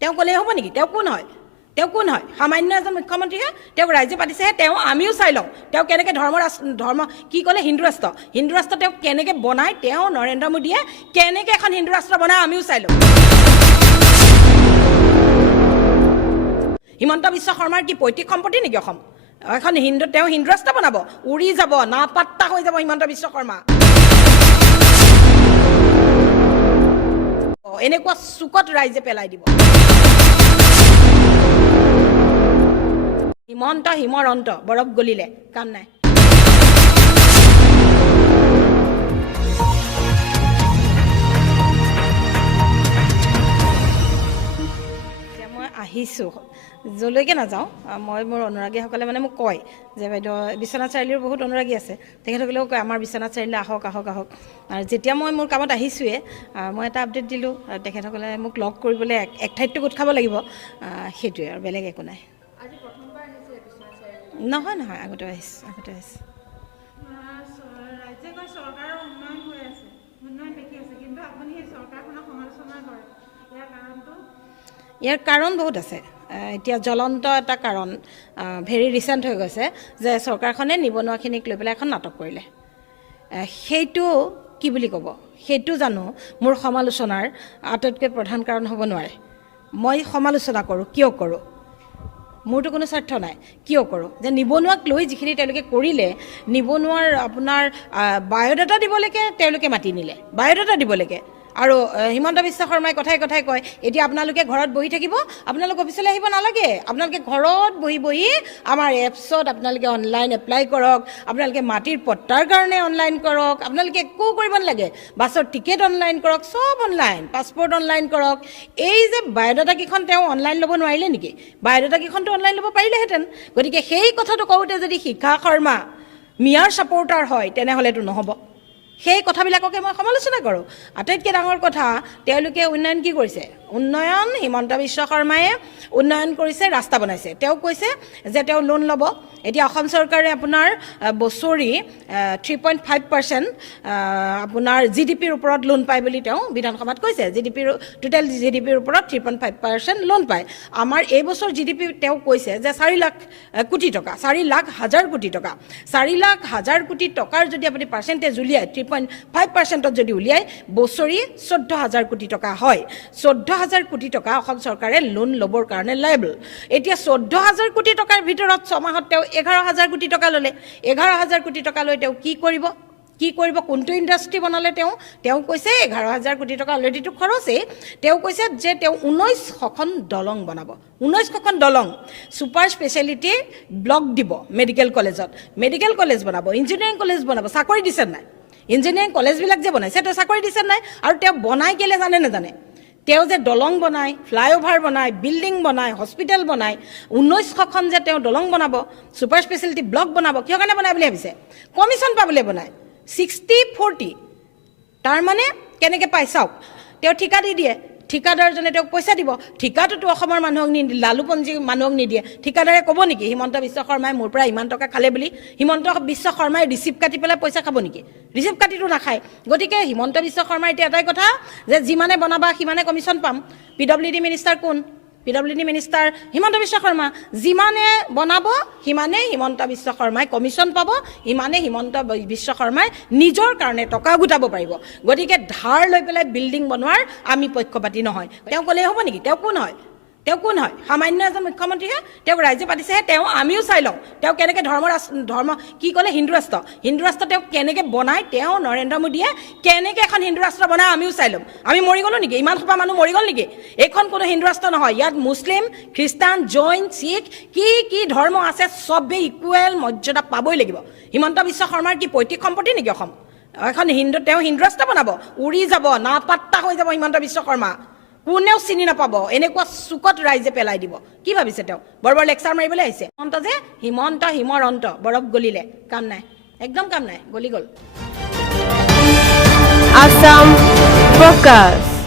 তেওঁ ক'লেই হ'ব নেকি? তেওঁ কোন হয়? তেওঁ কোন হয়? সামান্য এজন মুখ্যমন্ত্ৰীহে। তেওঁক ৰাইজে পাতিছেহে। তেওঁ আমিও চাই লওঁ তেওঁ কেনেকৈ ধৰ্ম কি ক'লে হিন্দু ৰাষ্ট্ৰ তেওঁ কেনেকৈ বনায়, তেওঁ নৰেন্দ্ৰ মোদীয়ে কেনেকৈ এখন হিন্দু ৰাষ্ট্ৰ বনায় আমিও চাই লওঁ। হিমন্ত বিশ্ব শৰ্মাৰ কি পৈতৃক সম্পত্তি নেকি অসম? এখন তেওঁ হিন্দু ৰাষ্ট্ৰ বনাব, উৰি যাব, নাপাত্তা হৈ যাব হিমন্ত বিশ্ব শৰ্মা। এনেকুৱা চুকত ৰাইজে পেলাই দিব। হিমন্ত হিমৰ অন্ত বৰফ গলিলে, কাম নাই। মই আহিছোঁ যলৈকে নাযাওঁ, মোৰ অনুৰাগীসকলে মানে মোক কয় যে বাইদেউ বিশ্বনাথ চাৰিআলিৰ বহুত অনুৰাগী আছে, তেখেতসকলেও কয় আমাৰ বিশ্বনাথ চাৰিআলি আহক। আৰু যেতিয়া মই মোৰ কামত আহিছোঁৱে মই এটা আপডেট দিলোঁ, তেখেতসকলে মোক লগ কৰিবলৈ এক ঠাইতটো গোট খাব লাগিব, সেইটোৱে আৰু বেলেগ একো নাই। নহয় আগতে আহিছোঁ। ইয়াৰ কাৰণ বহুত আছে। এতিয়া জ্বলন্ত এটা কাৰণ ভেৰি ৰিচেণ্ট হৈ গৈছে যে চৰকাৰখনে নিবনুৱাখিনিক লৈ পেলাই এখন নাটক কৰিলে। সেইটো কি বুলি ক'ব? সেইটো জানো মোৰ সমালোচনাৰ আটাইতকৈ প্ৰধান কাৰণ হ'ব নোৱাৰে। মই সমালোচনা কৰোঁ, কিয় কৰোঁ? মোৰতো কোনো স্বাৰ্থ নাই। কিয় কৰোঁ? যে নিবনুৱাক লৈ যিখিনি তেওঁলোকে কৰিলে, নিবনুৱাৰ আপোনাৰ বায়'ডাটা দিবলৈকে তেওঁলোকে মাতি নিলে, বায়'ডাটা দিবলৈকে। আৰু হিমন্ত বিশ্ব শৰ্মাই কথাই কয় এতিয়া আপোনালোকে ঘৰত বহি থাকিব, আপোনালোক অফিচলৈ আহিব নালাগে, আপোনালোকে ঘৰত বহি আমাৰ এপছত আপোনালোকে অনলাইন এপ্লাই কৰক, আপোনালোকে মাটিৰ পট্টাৰ কাৰণে অনলাইন কৰক, আপোনালোকে একো কৰিব নালাগে, বাছৰ টিকেট অনলাইন কৰক, চব অনলাইন, পাছপৰ্ট অনলাইন কৰক। এই যে বায়'ডাটাকেইখন তেওঁ অনলাইন ল'ব নোৱাৰিলে নেকি? বায়'ডাটাকেইখনতো অনলাইন ল'ব পাৰিলেহেঁতেন। গতিকে সেই কথাটো কওঁতে যদি শিখা শৰ্মা মিয়াৰ ছাপোৰ্টাৰ হয় তেনেহ'লেতো নহ'ব। সেই কথাবিলাককে মই সমালোচনা কৰোঁ। আটাইতকৈ ডাঙৰ কথা, তেওঁলোকে উন্নয়ন কি কৰিছে? উন্নয়ন হিমন্ত বিশ্ব শৰ্মায়ে উন্নয়ন কৰিছে, ৰাস্তা বনাইছে। তেওঁ কৈছে যে তেওঁ লোন ল'ব। এতিয়া অসম চৰকাৰে আপোনাৰ বছৰি 3.5% আপোনাৰ GDPৰ ওপৰত লোন পায় বুলি তেওঁ বিধানসভাত কৈছে। টোটেল GDPৰ ওপৰত 3.5% লোন পায়। আমাৰ এই বছৰ GDP তেওঁ কৈছে যে 4 লাখ কোটি টকা, 4 লাখ হাজাৰ কোটি টকা। 4 লাখ হাজাৰ কোটি টকাৰ যদি আপুনি পাৰ্চেণ্টেজ উলিয়ায়, 3.5%ত যদি উলিয়ায়, বছৰি 14,000 কোটি টকা হয়। 14,000 কোটি টকা অসম চৰকাৰে লোন ল'বৰ কাৰণে লাইবল। এতিয়া 14,000 কোটি টকাৰ ভিতৰত 6 মাহত তেওঁ 11,000 কোটি টকা ল'লে। 11,000 কোটি টকা লৈ তেওঁ কি কৰিব? কোনটো ইণ্ডাষ্ট্ৰি বনালে? তেওঁ কৈছে 11,000 কোটি টকা অলৰেডিটো খৰচেই। তেওঁ কৈছে যে তেওঁ 1900খন দলং বনাব। 1900খন দলং, ছুপাৰ স্পেচিয়েলিটি ব্লক দিব মেডিকেল কলেজত, মেডিকেল কলেজ বনাব, ইঞ্জিনিয়াৰিং কলেজ বনাব। চাকৰি দিছে নাই? ইঞ্জিনিয়াৰিং কলেজবিলাক যে বনাইছে তেওঁ চাকৰি দিছে নাই? আৰু তেওঁ বনাই কেলে জানে নাজানে? তেওঁ যে দলং বনায়, ফ্লাইঅভাৰ বনায়, বিল্ডিং বনায়, হস্পিটেল বনায়, 1900খন যে তেওঁ দলং বনাব, ছুপাৰ স্পেচিয়েলিটি ব্লক বনাব, কিহৰ কাৰণে বনায় বুলি ভাবিছে? কমিশ্যন পাবলৈ বনায়। 60-40 তাৰমানে কেনেকৈ পাই চাওক। তেওঁ ঠিকা দি দিয়ে, ঠিকাদাৰজনে তেওঁক পইচা দিব। ঠিকাটোতো অসমৰ মানুহক নিদিয়ে, লালুপঞ্জী মানুহক নিদিয়ে। ঠিকাদাৰে ক'ব নেকি হিমন্ত বিশ্ব শৰ্মাই মোৰ পৰা ইমান টকা খালে বুলি? হিমন্ত বিশ্ব শৰ্মাই ৰিচিপ্ট কাটি পেলাই পইচা খাব নেকি? ৰিচিপ্ট কাটিটো নাখায়। গতিকে হিমন্ত বিশ্ব শৰ্মাৰ এতিয়া এটাই কথা যে যিমানে বনাবা সিমানে কমিশ্যন পাম। PWD মিনিষ্টাৰ কোন? PWD minister Himanta Biswa Sarma. যিমানে বনাব সিমানে হিমন্ত বিশ্ব শৰ্মাই কমিশ্যন পাব, সিমানে হিমন্ত বিশ্ব শৰ্মাই নিজৰ কাৰণে টকা গোটাব পাৰিব। গতিকে ধাৰ লৈ পেলাই বিল্ডিং বনোৱাৰ আমি পক্ষপাতি নহয়। তেওঁ ক'লেই হ'ব নেকি? তেওঁ কোন হয়? সামান্য এজন মুখ্যমন্ত্ৰীহে। তেওঁক ৰাইজে পাতিছেহে। তেওঁ আমিও চাই লওঁ তেওঁ কেনেকৈ কি ক'লে হিন্দু ৰাষ্ট্ৰ তেওঁ কেনেকৈ বনায়, তেওঁ নৰেন্দ্ৰ মোদীয়ে কেনেকৈ এখন হিন্দু ৰাষ্ট্ৰ বনায় আমিও চাই ল'ম। আমি মৰি গ'লোঁ নেকি? ইমান সোপা মানুহ মৰি গ'ল নেকি? এইখন কোনো হিন্দু ৰাষ্ট্ৰ নহয়। ইয়াত মুছলিম, খ্ৰীষ্টান, জৈন, শিখ কি ধৰ্ম আছে চবেই ইকুৱেল মৰ্যাদা পাবই লাগিব। হিমন্ত বিশ্ব শৰ্মাৰ কি পৈতৃক সম্পত্তি নেকি অসম? এখন তেওঁ হিন্দু ৰাষ্ট্ৰ বনাব, উৰি যাব, নাপাত্তা হৈ যাব হিমন্ত বিশ্ব শৰ্মা। কোনেও চিনি নাপাব। এনেকুৱা চুকত ৰাইজে পেলাই দিব। কি ভাবিছে তেওঁ? বৰ লেকচাৰ মাৰিবলৈ আহিছে? হিমন্ত হিমৰ অন্ত বৰফ গলিলে, কাম নাই, একদম কাম নাই, গলি গ'ল। Assam Focus।